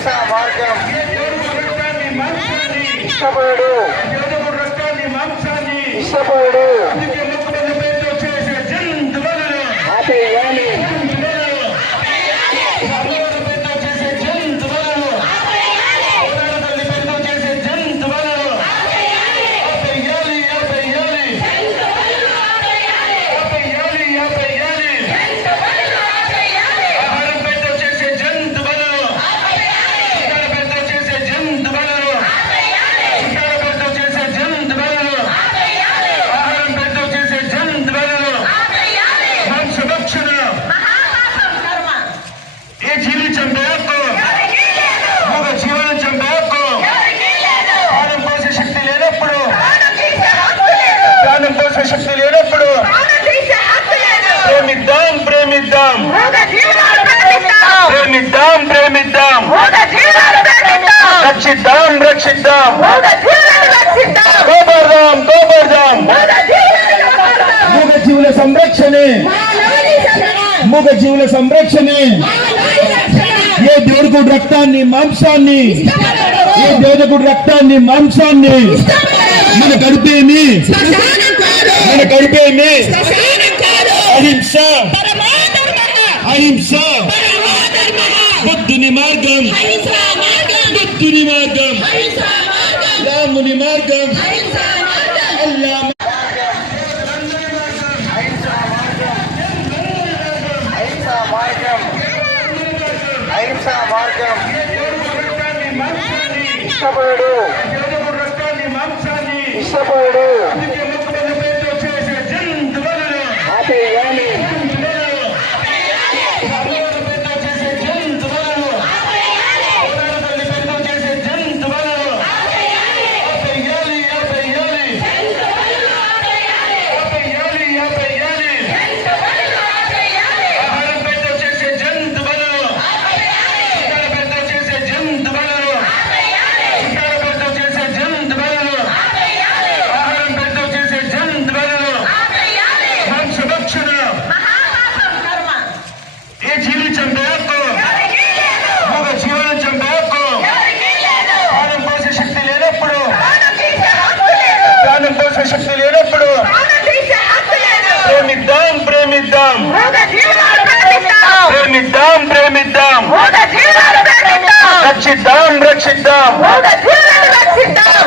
అహింసా మార్గం ఇష్టపడు ఇష్టపడు ఆపేయాలి శక్తి లేనప్పుడు ప్రేమిద్దాం ప్రేమిద్దాం ప్రేమిద్దాం ప్రేమిద్దాం రక్షిద్దాం రక్షిద్దాం కోపడదాం కోపడదాం మూగజీవుల సంరక్షణే మూగజీవుల సంరక్షణే ఏ దేవుడికుడు రక్తాన్ని మాంసాన్ని ఏ దేవుడికుడు రక్తాన్ని మాంసాన్ని మన గడిపేమి మన గడిపేమి అహింస అహింస బుద్ధుని మార్గం బుద్ధుని మార్గం రాముని మార్గం అల్లా అహింసా మార్గం ఇష్టపడు ఇష్టపడు ఆపేయాలి శక్తి లేనప్పుడు ప్రేమిద్దాం ప్రేమిద్దాం ప్రేమిద్దాం ప్రేమిద్దాం రక్షిద్దాం రక్షిద్దాం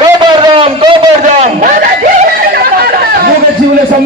కోపడదాం కోపడదాం మూగజీవుల సంరక్షణ